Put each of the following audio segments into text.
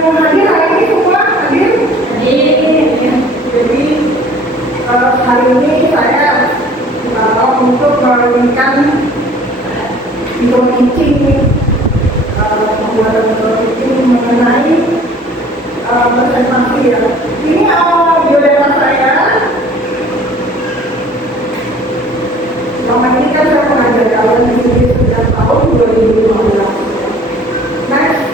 Hadir hari ini semua hadir. Jadi hari ini saya untuk memberikan video teaching, pembuatan video teaching mengenai presentasi ya. Ini biodata saya. Selama ini kan saya mengajar kalian di sini sejak tahun 2015. Next.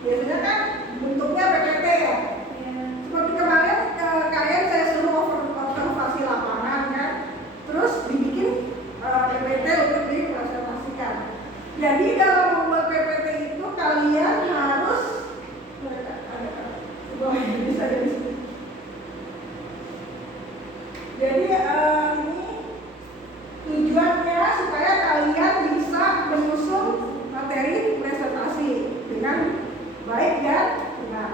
Biasanya kan bentuknya PPT ya. Seperti kemarin kalian saya suruh observasi lapangan kan, terus dibikin PPT untuk dipresentasikan. Jadi dalam membuat PPT itu kalian harus bisa dari sini. Jadi ini tujuannya supaya kalian bisa menyusun materi presentasi dengan baik dan benar.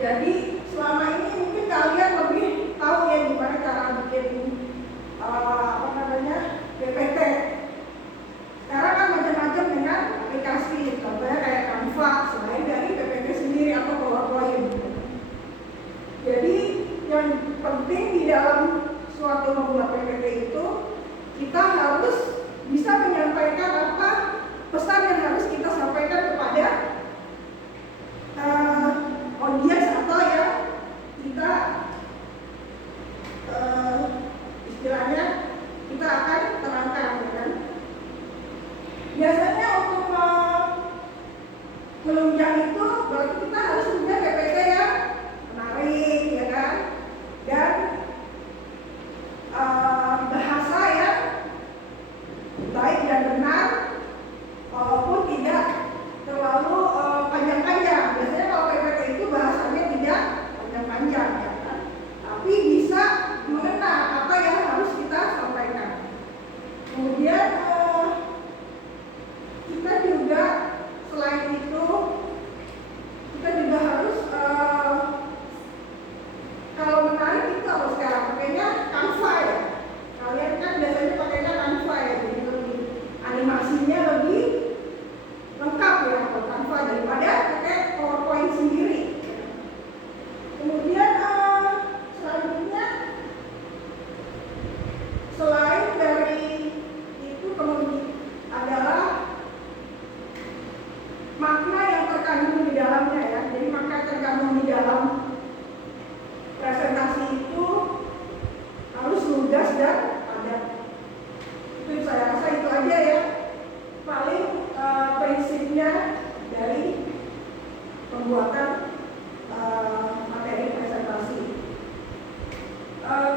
Jadi selama ini mungkin kalian lebih tahu ya gimana cara bikin PPT. Sekarang kan macam-macam dengan aplikasi, contohnya kayak Canva, selain dari PPT sendiri atau PowerPoint. Jadi yang penting di dalam suatu membuat PPT itu kita harus bisa menyampaikan apa pesan yang harus kita sampaikan kepada audiens atau ya kita istilahnya kita akan terangkan ya kan. Biasanya untuk menunjang itu berarti kita harus punya PPT yang menarik ya kan, dan bahasa yang baik dan benar walaupun tidak terlalu panjang-panjang. Biasanya kalau PPT itu bahasanya tidak panjang-panjang ya kan, tapi bisa mengena apa yang harus kita sampaikan. Kemudian kita juga selain itu kita juga harus kalau menarik itu apa sekarang pakainya Canva ya. Kalian kan biasanya pakainya Canva ya, jadi lebih animasinya lebih lengkap ya kalau Canva daripada pakai PowerPoint sendiri. Kemudian selanjutnya selain dari itu kemudian adalah makna yang terkandung di dalamnya ya. Jadi makna yang terkandung di dalam presentasi itu harus lugas dan padat. Itu saya rasa itu aja ya paling prinsipnya dari pembuatan materi presentasi.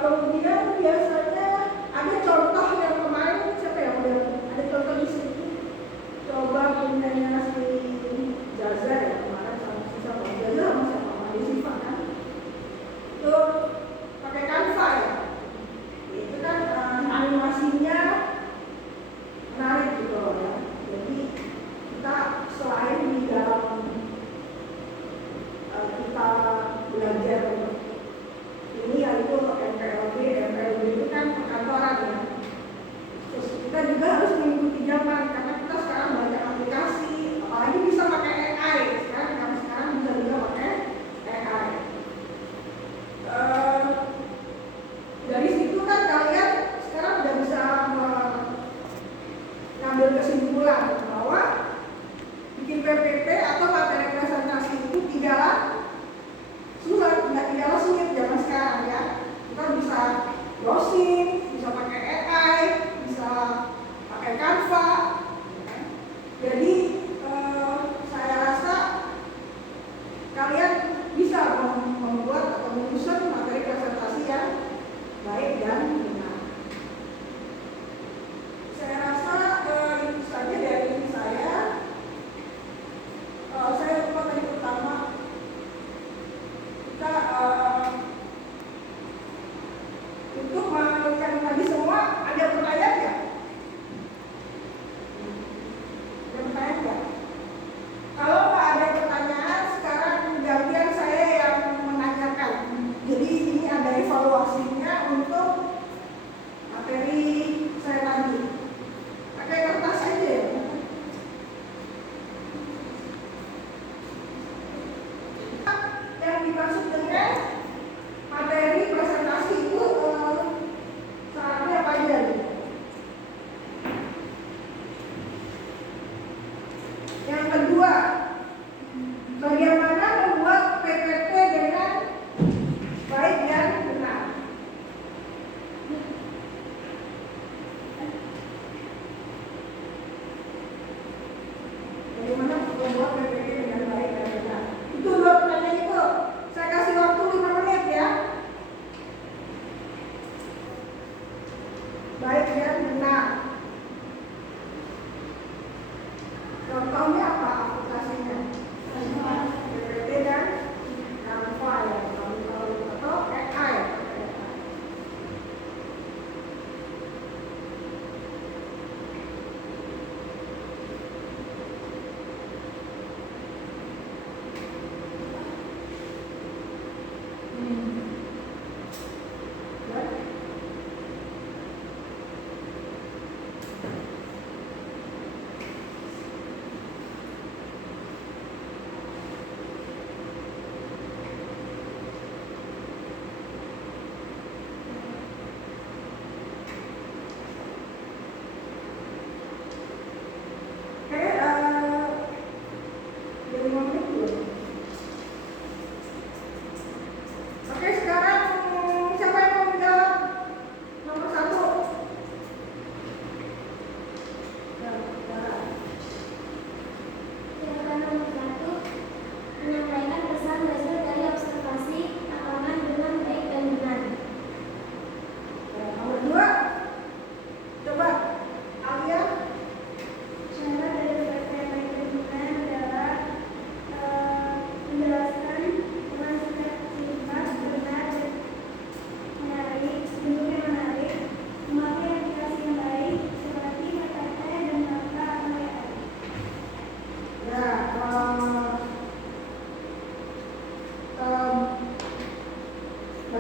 Kemudian biasanya ada contoh yang kemarin siapa yang udah ada contoh di sini? Coba punyanya si Zaza ya kemarin sama si siapa? Zaza sama siapa? Sama Desiva kan? Itu pakai Canva ya. Itu kan animasinya menarik gitu loh ya. Jadi kita selain di dalam kita belajar ini yaitu MPLB itu kan perkantoran ya. Terus kita juga harus mengikuti zaman karena kita sekarang banyak aplikasi, apalagi bisa pakai AI.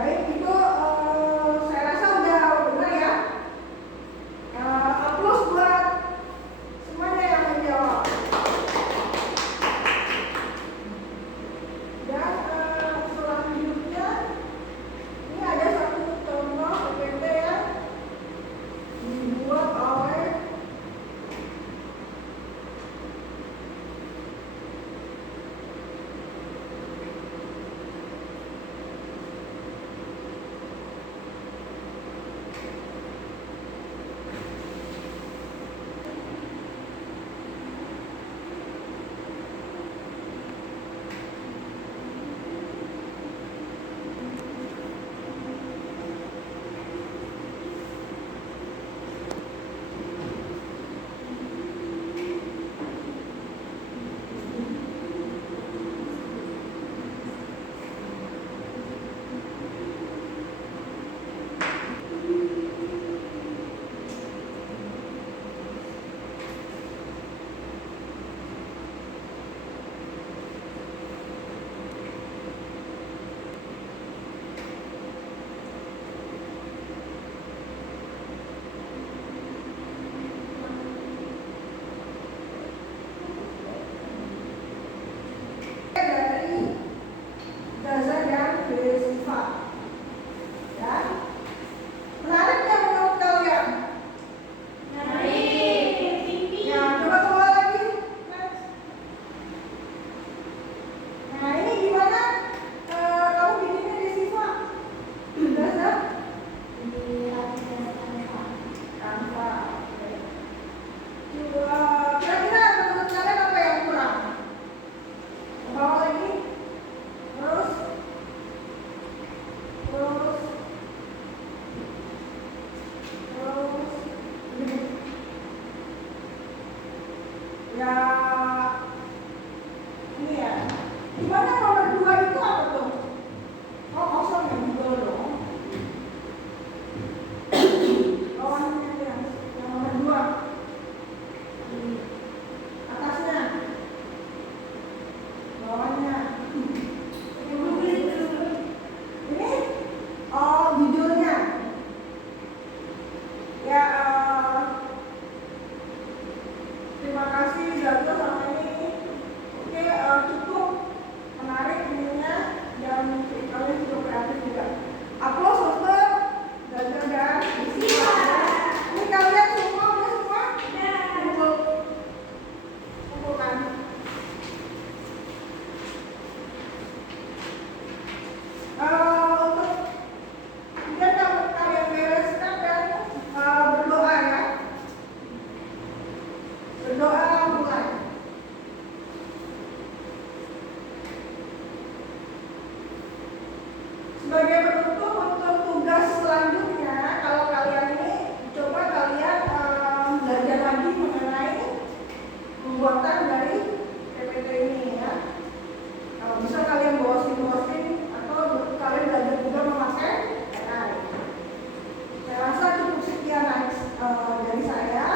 Baik, itu saya rasa udah benar ya. Aplaus buat semuanya yang menjawab. Dan selanjutnya ini ada satu contoh PPT yang dibuat oleh dari Gaza dan Desiva. Ya, menarik nggak menurut kalian? Ya, coba keluar lagi. Nah, ini gimana kamu bikinnya Desiva? Gaza? Canva. Coba, kira-kira menurut kalian apa yang kurang? Bawa lagi. Terus ya ini ya. Gimana nomor 2 itu apa tuh? Oh, kosong ya, Google dong. Bawahnya yang nomor 2. Atasnya. Bawahnya. Ini judulnya. Ya, terima kasih Gaza sama ini. Oke, cukup menarik ininya dan kalian cukup kreatif juga. Aplaus untuk Gaza dan Desiva. Ini kalian semua udah semua? Kumpulkan. Untuk kemudian kalian bereskan dan berdoa ya. Berdoa mulai. Sebagai penutup untuk tugas selanjutnya, kalau kalian ini coba kalian belajar lagi mengenai pembuatan dari PPT ini ya. Kalau bisa kalian browsing atau kalian belajar juga memakai AI. Saya rasa cukup sekian dari saya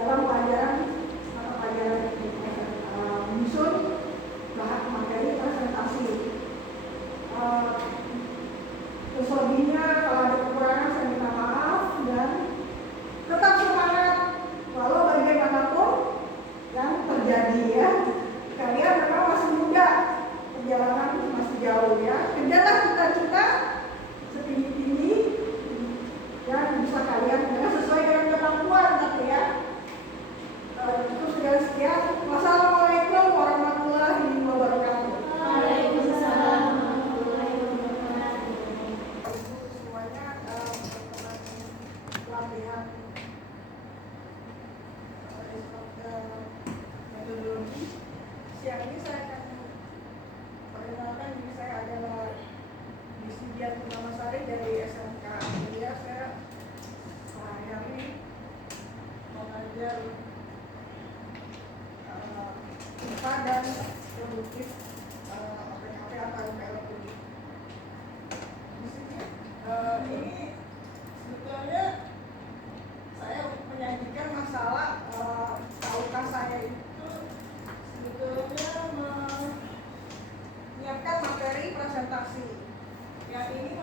dalam pelajaran mata pelajaran menyusun bahan materi presentasi. Selebihnya kalau ada kekurangan saya minta maaf dan tetap semangat walau bagaimanapun yang terjadi ya. Kalian memang masih muda, perjalanan masih jauh ya. Kejarlah cita-cita setinggi-tinggi yang bisa kalian sesuai dengan kemampuan tapi ya. Itu sudah sekian. Wassalamualaikum warahmatullahi wabarakatuh. Waalaikumsalam warahmatullahi wabarakatuh. Semuanya pelatihan metodologi. Siang ini saya akan perkenalkan diri saya adalah Disdian Purnamasari dari SMK Mulia. Saya sehari-hari mengajar IPA dan produktif OPKP atau PLP. Di sini ini sebetulnya saya menyajikan masalah tahukah saya itu sebetulnya menyiapkan materi presentasi. Yang ini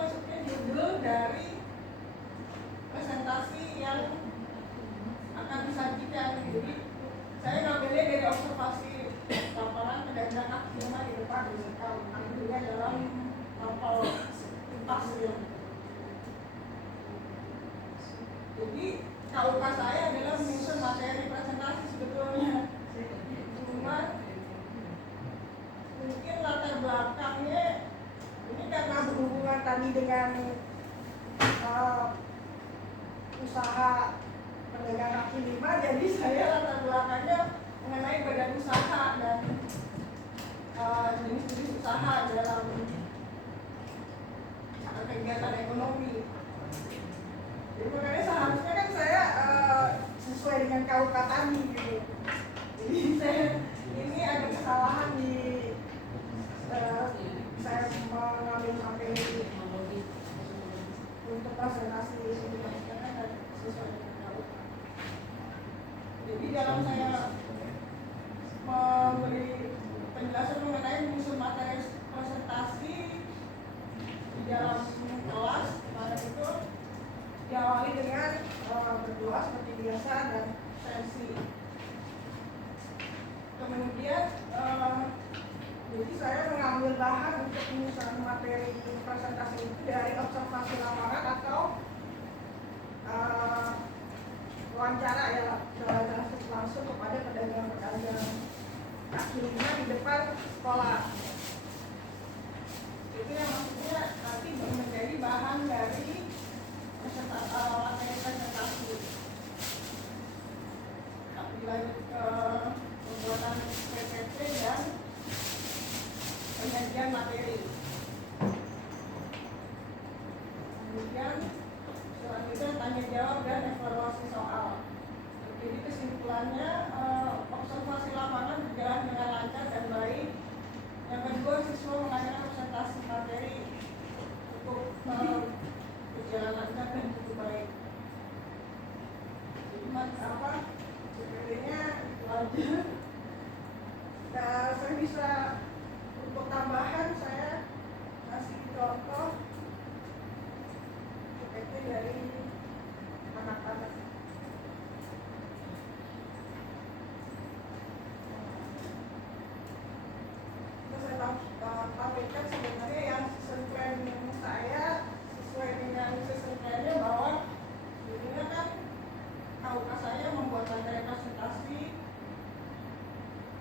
Jadi KUK saya adalah menyusun materi presentasi sebetulnya. Cuma mungkin latar belakangnya ini karena berhubungan tadi dengan usaha pedagang kaki lima, jadi saya latar belakangnya mengenai badan usaha dan jenis-jenis usaha dalam kegiatan ekonomi. Jadi makanya seharusnya kan saya sesuai dengan KUK tadi gitu. Jadi saya ini ada kesalahan di saya mengambil materi untuk presentasi ini dan sesuai dengan KUK. Jadi dalam saya memberi penjelasan mengenai menyusun materi presentasi di dalam kelas kemarin itu diawali dengan berdua seperti biasa dan sesi. Kemudian jadi saya mengambil bahan untuk menyusun materi presentasi itu dari observasi lapangan atau wawancara ya, langsung kepada pedagang-pedagang kaki lima di depan sekolah. Itu yang maksudnya nanti menjadi bahan dari materi presentasi. Tapi lanjut ke pembuatan PPT dan penyajian materi. Kemudian selanjutnya tanya jawab dan evaluasi soal. Jadi kesimpulannya observasi lapangan berjalan dengan lancar dan baik. Yang kedua, siswa mengadakan presentasi materi cukup berjalan lancar dan cukup baik. Jadi sebenarnya itu aja. Nah, saya bisa untuk tambahan saya kasih contoh seperti dari anak-anak. Saya tampilkan sebenarnya yang season plan saya sesuai dengan season plan-nya bahwa jadinya kan KUK saya membuat materi presentasi,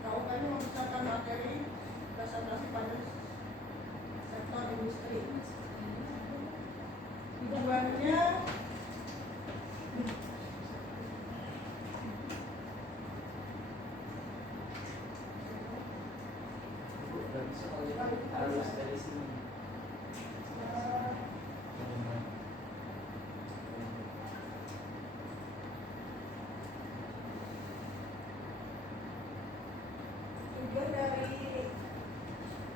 KUK-nya membesarkan materi presentasi pada sektor industri. Tujuannya harus dari sini. tujuan dari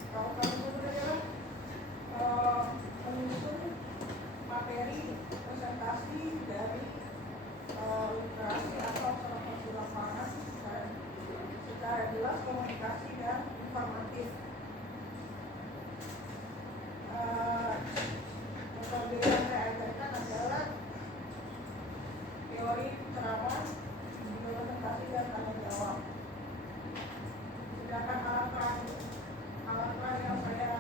KUK itu adalah menyusun materi presentasi dari literasi atau observasi lapangan secara jelas, komunikasi dan informatif. Metode yang saya ajarkan adalah teori ceramah, presentasi dan tanya jawab. Sedangkan alat-alat yang saya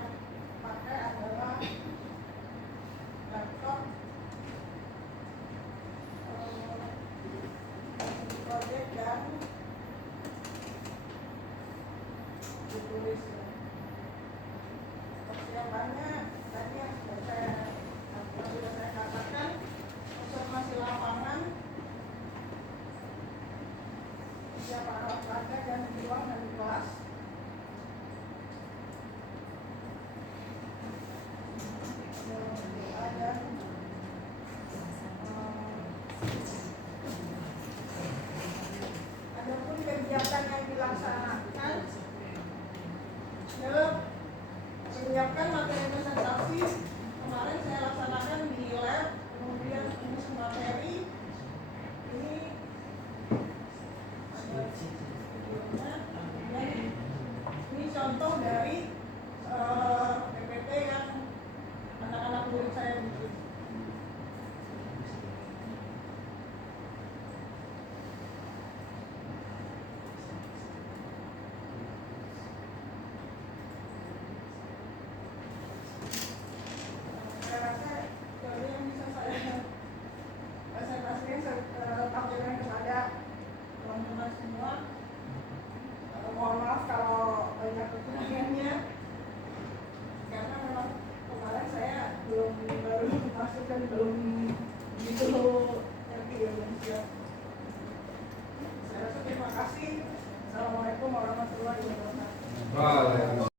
pakai adalah laptop, project dan kan belum begitu happy ya Indonesia. Saya rasa terima kasih. Assalamualaikum warahmatullahi wabarakatuh. Waalaikumsalam.